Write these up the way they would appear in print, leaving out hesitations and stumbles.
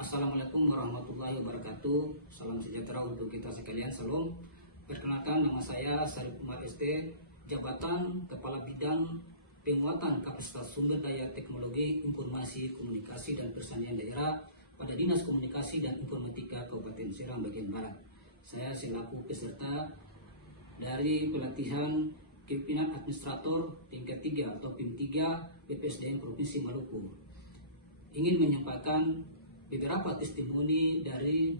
Assalamualaikum warahmatullahi wabarakatuh. Salam sejahtera untuk kita sekalian. Salam. Perkenalkan, nama saya Sarip Umar SD, Jabatan Kepala Bidang Penguatan Kapasitas Sumber Daya Teknologi Informasi Komunikasi dan Persanian Daerah pada Dinas Komunikasi dan Informatika Kabupaten Serang bagian Barat. Saya selaku peserta dari pelatihan Kepimpinan Administrator tingkat 3 atau PIM 3 BPSDM Provinsi Maluku. Ingin menyampaikan beberapa testimoni dari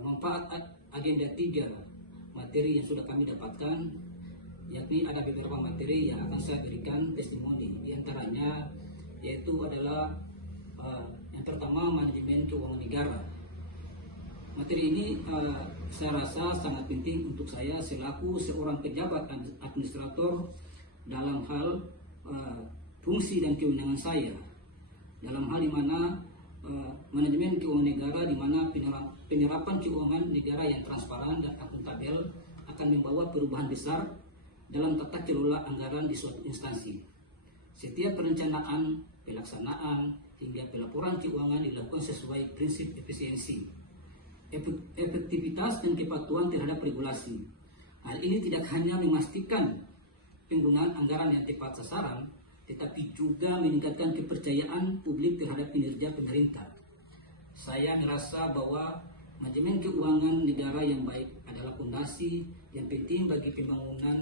manfaat agenda 3 materi yang sudah kami dapatkan, yakni ada beberapa materi yang akan saya berikan testimoni. Di antaranya yaitu adalah yang pertama, manajemen keuangan negara. Materi ini saya rasa sangat penting untuk saya selaku seorang pejabat administrator dalam hal fungsi dan kewenangan saya, dalam hal di mana manajemen keuangan negara, di mana penyerapan keuangan negara yang transparan dan akuntabel akan membawa perubahan besar dalam tata kelola anggaran di suatu instansi. Setiap perencanaan, pelaksanaan, hingga pelaporan keuangan dilakukan sesuai prinsip efisiensi, efektivitas, dan kepatuhan terhadap regulasi. Hal ini tidak hanya memastikan penggunaan anggaran yang tepat sasaran, tetapi juga meningkatkan kepercayaan publik terhadap kinerja pemerintah. Saya merasa bahwa manajemen keuangan negara yang baik adalah fondasi yang penting bagi pembangunan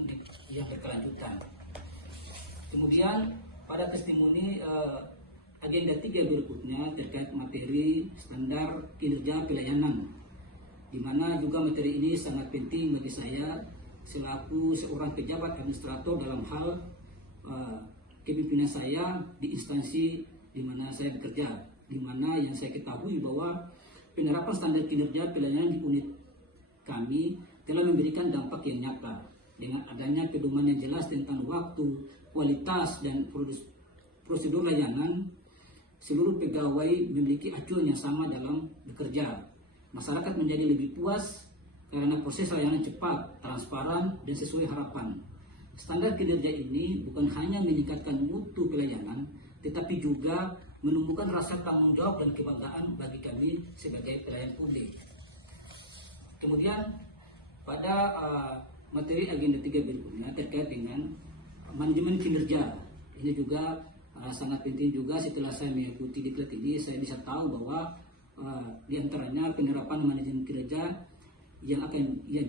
yang berkelanjutan. Kemudian pada testimoni agenda 3 berikutnya terkait materi standar kinerja pelayanan, di mana juga materi ini sangat penting bagi saya selaku seorang pejabat administrator dalam hal kepimpinan saya di instansi di mana saya bekerja, di mana yang saya ketahui bahwa penerapan standar kinerja pelayanan di unit kami telah memberikan dampak yang nyata dengan adanya pedoman yang jelas tentang waktu, kualitas, dan prosedur layanan. Seluruh pegawai memiliki acuan yang sama dalam bekerja. Masyarakat menjadi lebih puas karena proses layanan cepat, transparan, dan sesuai harapan. Standar kinerja ini bukan hanya meningkatkan mutu pelayanan, tetapi juga menumbuhkan rasa tanggung jawab dan kebanggaan bagi kami sebagai pelayan publik. Kemudian pada materi agenda 3 berikutnya terkait dengan manajemen kinerja. Ini juga sangat penting juga. Setelah saya mengikuti diklat ini, saya bisa tahu bahwa diantaranya penerapan manajemen kinerja yang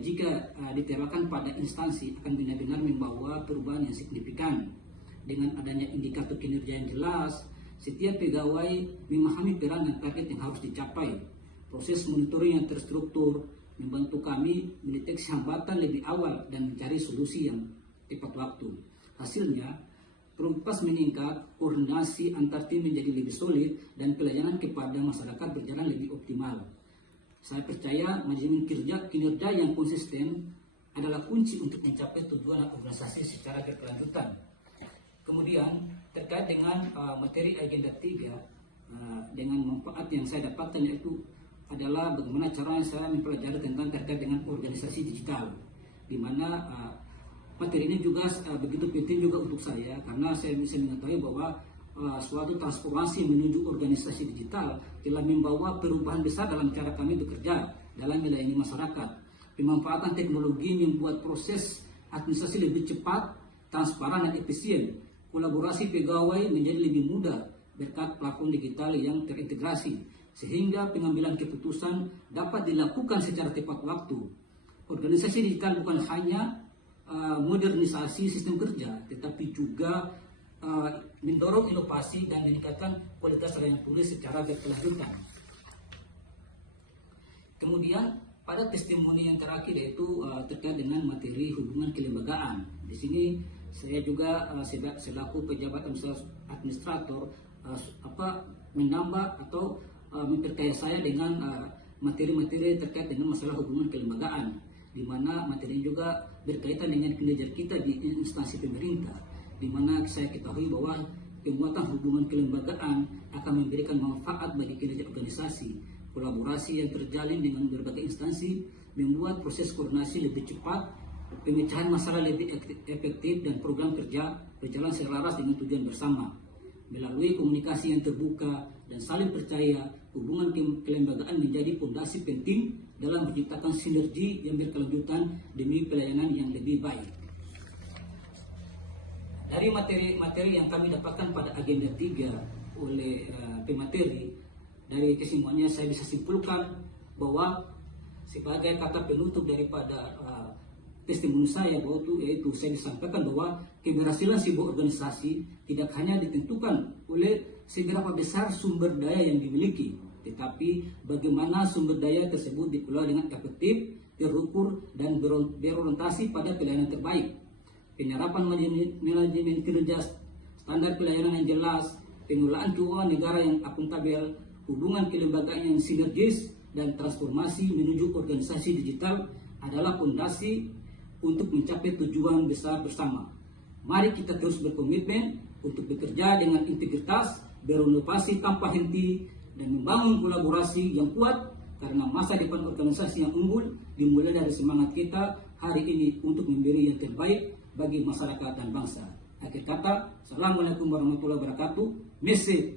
jika diterapkan pada instansi akan benar-benar membawa perubahan yang signifikan. Dengan adanya indikator kinerja yang jelas, setiap pegawai memahami peran dan target yang harus dicapai. Proses monitoring yang terstruktur membantu kami mendeteksi hambatan lebih awal dan mencari solusi yang tepat waktu. Hasilnya, produktivitas meningkat, koordinasi antar tim menjadi lebih solid, dan pelayanan kepada masyarakat berjalan lebih optimal. Saya percaya manajemen kinerja yang konsisten adalah kunci untuk mencapai tujuan organisasi secara berkelanjutan. Kemudian terkait dengan materi agenda 3 dengan manfaat yang saya dapatkan, yaitu adalah bagaimana cara saya mempelajari tentang terkait dengan organisasi digital, di mana materi ini juga begitu penting juga untuk saya karena saya bisa mengetahui bahwa suatu transformasi menuju organisasi digital telah membawa perubahan besar dalam cara kami bekerja dalam melayani masyarakat. Pemanfaatan teknologi membuat proses administrasi lebih cepat, transparan, dan efisien. Kolaborasi pegawai menjadi lebih mudah berkat platform digital yang terintegrasi, sehingga pengambilan keputusan dapat dilakukan secara tepat waktu. Organisasi digital bukan hanya modernisasi sistem kerja, tetapi juga mendorong inovasi dan meningkatkan kualitas layanan publik secara berkelanjutan. Kemudian pada testimoni yang terakhir yaitu terkait dengan materi hubungan kelembagaan. Di sini saya juga selaku pejabat administrator menambah atau memperkaya saya dengan materi-materi terkait dengan masalah hubungan kelembagaan, di mana materi juga berkaitan dengan kinerja kita di instansi pemerintah, di mana saya ketahui bahwa penguatan hubungan kelembagaan akan memberikan manfaat bagi kinerja organisasi. Kolaborasi yang terjalin dengan berbagai instansi membuat proses koordinasi lebih cepat, pemecahan masalah lebih efektif, dan program kerja berjalan selaras dengan tujuan bersama. Melalui komunikasi yang terbuka dan saling percaya, hubungan kelembagaan menjadi fondasi penting dalam menciptakan sinergi yang berkelanjutan demi pelayanan yang lebih baik. Dari materi-materi yang kami dapatkan pada agenda 3 oleh pemateri, dari kesimpulannya saya bisa simpulkan bahwa sebagai kata penutup daripada testimoni saya, yaitu saya disampaikan bahwa keberhasilan sebuah organisasi tidak hanya ditentukan oleh seberapa besar sumber daya yang dimiliki, tetapi bagaimana sumber daya tersebut dikelola dengan efektif, terukur, dan berorientasi pada pelayanan terbaik. Penyerapan manajemen kinerja, standar pelayanan yang jelas, pengelolaan keuangan negara yang akuntabel, hubungan kelembagaan yang sinergis, dan transformasi menuju organisasi digital adalah fondasi untuk mencapai tujuan besar bersama. Mari kita terus berkomitmen untuk bekerja dengan integritas, berinovasi tanpa henti, dan membangun kolaborasi yang kuat, karena masa depan organisasi yang unggul dimulai dari semangat kita hari ini untuk memberi yang terbaik bagi masyarakat dan bangsa. Akhir kata, Assalamualaikum warahmatullahi wabarakatuh. Mese.